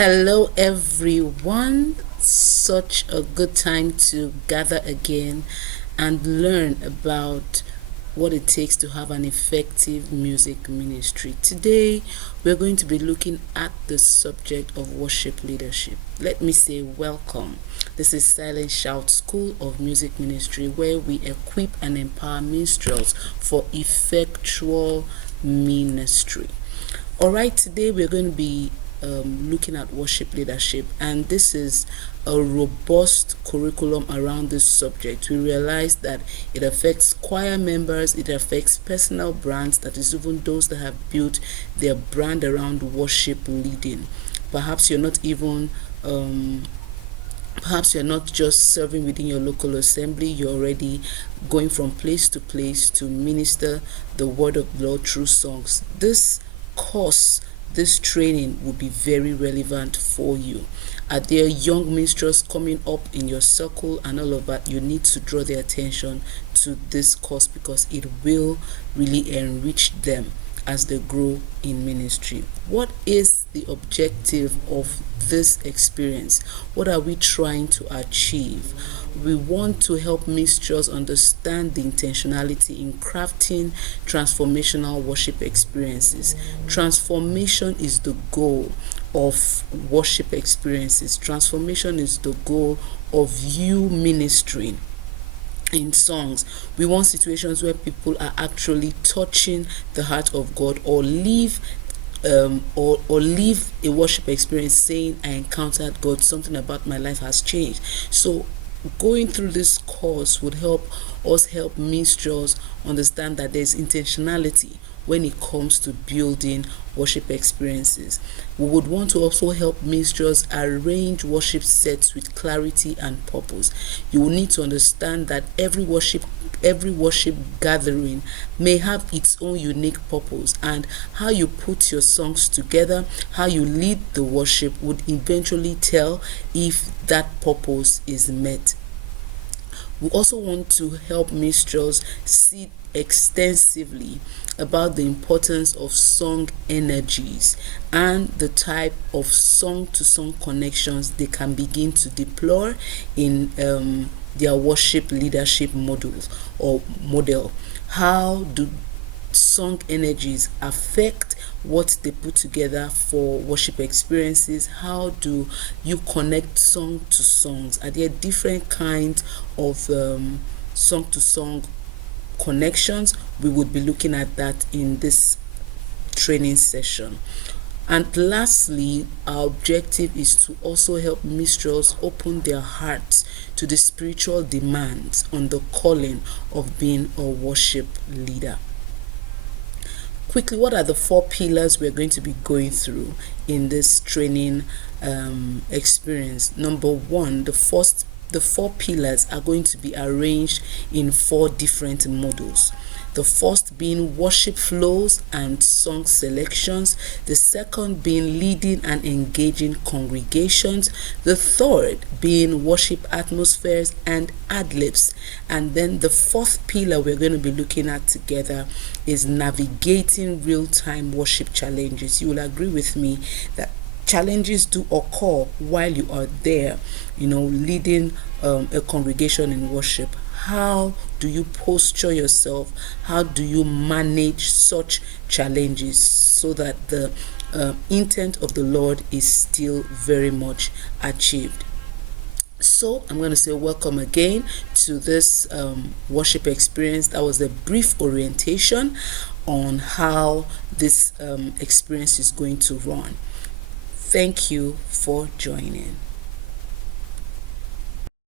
Hello, everyone. Such a good time to gather again and learn about what it takes to have an effective music ministry. Today, we're going to be looking at the subject of worship leadership. Let me say welcome. This is Silent Shout School of Music Ministry, where we equip and empower minstrels for effectual ministry. All right, today we're going to be looking at worship leadership, and this is a robust curriculum around this subject. We realize that it affects choir members, it affects personal brands, that is, even those that have built their brand around worship leading. Perhaps you're not even Perhaps you're not just serving within your local assembly, you're already going from place to place to minister the word of the Lord through songs. This training will be very relevant for you. Are there young minstrels coming up in your circle and all of that? You need to draw their attention to this course because it will really enrich them as they grow in ministry. What is the objective of this experience? What are we trying to achieve? We want to help minstrels understand the intentionality in crafting transformational worship experiences. Transformation is the goal of worship experiences. Transformation is the goal of you ministering in songs. We want situations where people are actually touching the heart of God, or leave a worship experience saying, I encountered God, something about my life has changed. So going through this course would help minstrels understand that there's intentionality when it comes to building worship experiences. We would want to also help minstrels arrange worship sets with clarity and purpose. You will need to understand that every worship gathering may have its own unique purpose, and how you put your songs together, how you lead the worship would eventually tell if that purpose is met. We also want to help minstrels see extensively about the importance of song energies and the type of song-to-song connections they can begin to deploy in their worship leadership model. How do song energies affect what they put together for worship experiences? How do you connect song to songs? Are there different kinds of song to song connections? We would be looking at that in this training session. And lastly, our objective is to also help minstrels open their hearts to the spiritual demands on the calling of being a worship leader. Quickly, what are the 4 pillars we're going to be going through in this training experience? Number 1, the 4 pillars are going to be arranged in 4 different modules. The first being worship flows and song selections, the second being leading and engaging congregations, the third being worship atmospheres and ad-libs, and then the 4th pillar we're going to be looking at together is navigating real-time worship challenges. You will agree with me that challenges do occur while you are there, leading a congregation in worship. How do you posture yourself? How do you manage such challenges so that the intent of the Lord is still very much achieved? So I'm going to say welcome again to this worship experience. That was a brief orientation on how this experience is going to run. Thank you for joining.